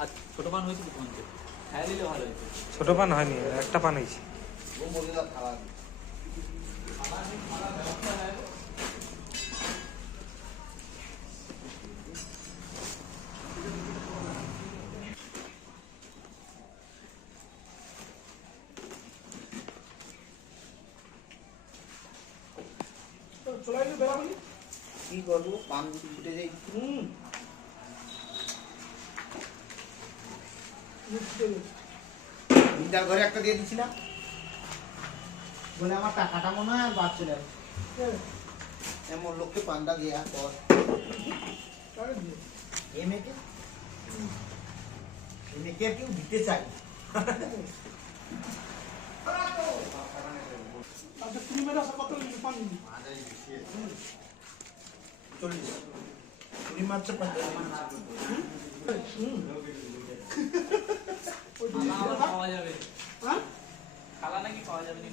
আর ছোট পান হয়েছে তো পঞ্চে খাই দিলে ভালো হয়েছে। ছোট পান হয়নি, একটা পান হয়েছে। কি করবো পান ছুটে যাই। দিদার ঘরে একটা দিয়ে দিছিলাম বলে আমার টাকাটা মনে হয় আর বাচ্চা যাবে এমন লোককে পানটা দেওয়ার পর এমেকে আর কেউ দিতে চাই। চল্লিশ 20 মাত্র 50 পাওয়া যাবে খালা নাকি পাওয়া যাবে না।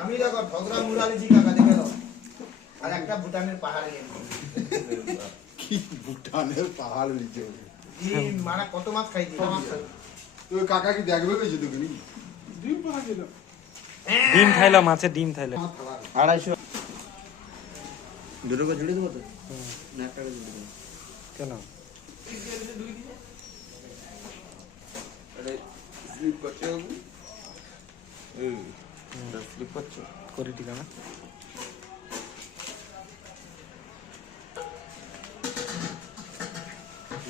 আমি দেখো ঝগড়া মুরালিজি কাকা দেখে দাও আর একটা ভুটানের পাহাড় কি ভুটানের পাহাড় লিখে মানে কত মাছ খাইছি তো কাকা কি দেখবে বেশি তো কিনি ডিম খাইলো, মাছের ডিম খাইলো। 250 দুটো করে ঝুড়ে দেবো তো না একটা করে ঝুড়ে দেবো কেন? স্লিপ করছে স্লিপ করছে করি ঠিকানা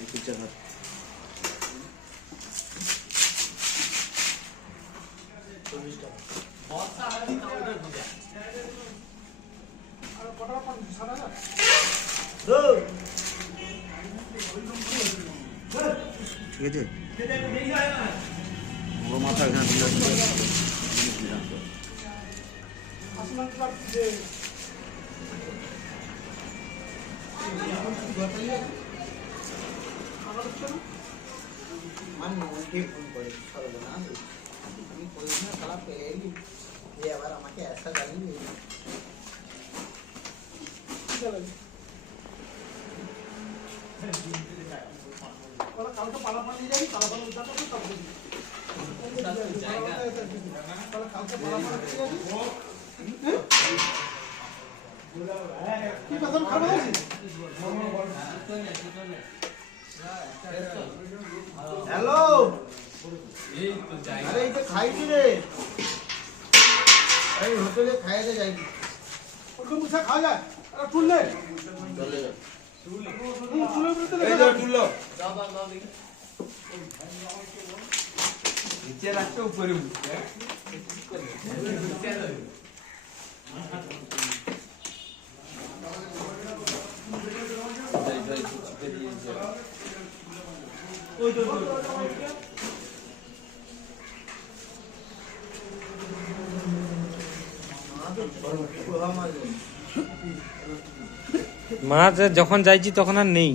ঠিক আছে ও মাথা এখানে দিল আবার আমাকে একটা গাড়ি কালকে পালাপান নিয়ে যাবি পালাপান উদ্ধার করবো তারপরে কালকে পালাপান নিয়ে যাবি কি কথা খারাপ হয়েছে হ্যালো আরে এই তো খাইছি রে এই হোটেলে খাইতে যাইছি ওকে মুছা খাওয়া যায় আরে টুললে চলে যা নিচে রাখতে উপরে মাছ যখন যাইছি তখন আর নেই।